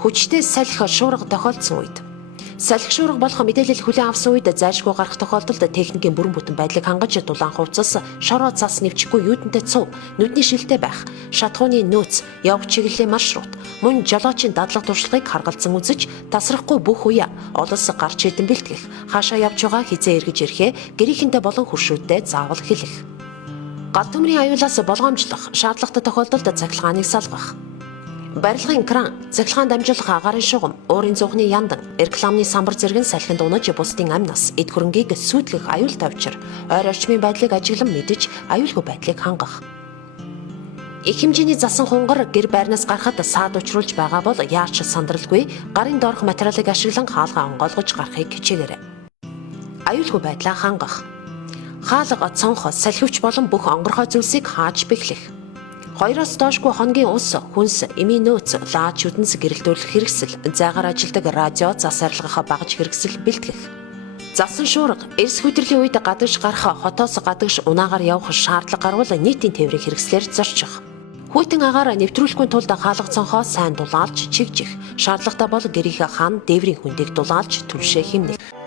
Хүчтэй салхи шуурга тохиолдсон үед салхи шуурга болох мэдээлэл хүлээн авсан үед зайлшгүй гарах тохиолдолд техникийн бүрэн бүтэн байдлыг хангаж дулаан хувцас, шороо цас нэвчихгүй юудэнтэй цув, нүдний шилтэй байх, шатхууны нөөц, явж чиглэлийн маршрут, мөн жолоочийн дадлаг туршлагыг харгалзан үзэж, тасрахгүй бүх үе олос гарч идэн бэлтгэх, хаашаа явж байгаа хизээ эргэж ирэхээ гэрийнхэнтэй болон хуршүүдтэй заавал хэлэх. Гал төмрийн аюулаас болгоомжлох, шаардлагатай тохиолдолд цахилгааныг салгах. Барилгын кран, цахилгаан дамжуулах агаарын шугам, уурын зүхний яндан, рекламны самбар зэрэг салхинд унаж бусдын амнаас эд хөрөнгийг сүйтгэх аюул тавьчир, ойр орчмын байдлыг ажиглан мэдэж аюулгүй байдлыг хангах. Их хэмжээний засан хунгар гэр байрнаас гарахад саад учруулж байгаа бол яарч сандралгүй гарын доорх материалыг ашиглан хаалгаа онгойлгож гарахыг хичээгээрэй. Аюулгүй байдлаа хангах. Хаалга, цонх, салхивч болон бүх онгорхой зүйлсийг хааж бэхлэх. 2-оос доошгүй хоногийн ус, хүнс, эмийн нөөц, лаач үдэнс гэрэлтүүлэх хэрэгсэл, зайгаар ажилдаг радио, зас арилгахаа багаж хэрэгсэл бэлтгэх. Засан шуурга, эрс хүтрэлийн үед гадагш гарах, хотоос гадагш унаагаар явах шаардлага гарвал нийтийн тээврийн хэрэгслээр зорчих. Хүйтэн агаар нэвтрүүлэхгүй тулд хаалга цонхоо сайн дулаалж чигжих. Шаардлагатай бол гэрийнхээ хаан дээврийн хүндийг дулаалж түлшээ хэмнэх.